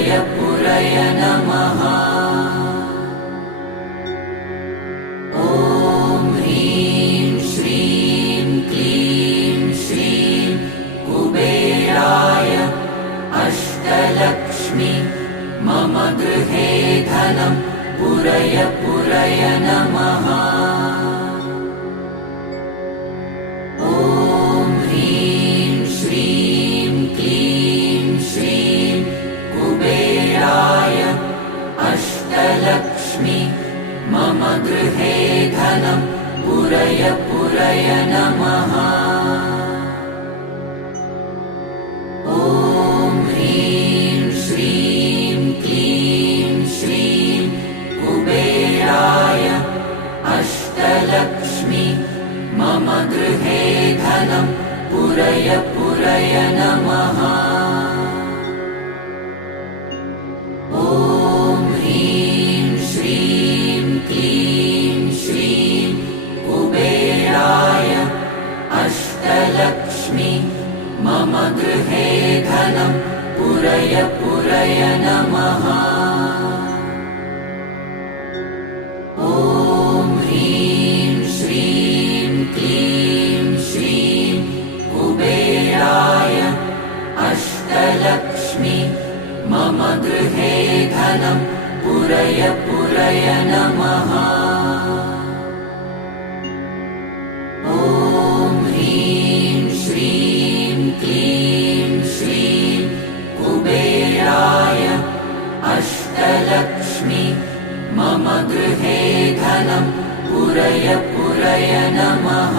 पुरय पुरय नमः। ॐ ह्रीं श्रीं क्लीं श्रीं कुबेराय अष्टलक्ष्मी मम गृहे धनं पुरय पुरय नमः। ॐ ह्रीं श्रीं क्लीं श्रीं कुबेराय अष्टलक्ष्मी मम गृहे धनं पुरय पुरय नमः। ॐ ह्रीं श्रीं क्लीं श्रीं कुबेराय अष्टलक्ष्मी मम गृहे धनं पुरय पुरय नमः। ॐ ह्रीं श्रीं क्लीं श्रीं कुबेराय अष्टलक्ष्मी मम गृहे धनं पुरय पुरय नमः। ॐ ह्रीं श्रीं क्लीं श्रीं कुबेराय अष्टलक्ष्मी मम गृहे धनं पुरय पुरय नमः। ॐ ह्रीं श्रीं क्लीं श्रीं कुबेराय अष्टलक्ष्मी मम गृहे धनं पुरय पुरय नमः।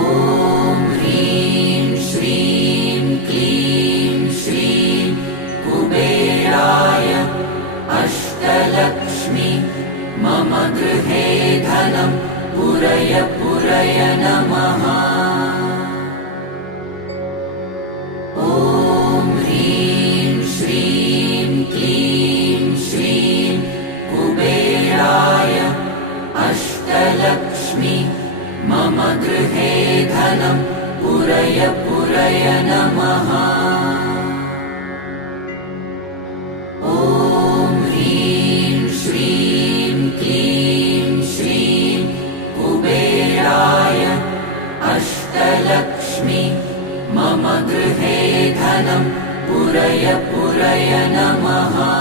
ॐ ह्रीं श्रीं क्लीं श्रीं कुबेराय अष्टलक्ष्मी मम गृहे धनं पुरय पुरय नमः। ॐ ह्रीं श्रीं क्लीं श्रीं कुबेराय अष्टलक्ष्मी मम गृहे धनं पुरय पुरय नमः। ॐ ह्रीं श्रीं क्लीं श्रीं कुबेराय अष्टलक्ष्मी मम गृहे धनं पुरय पुरय नमः।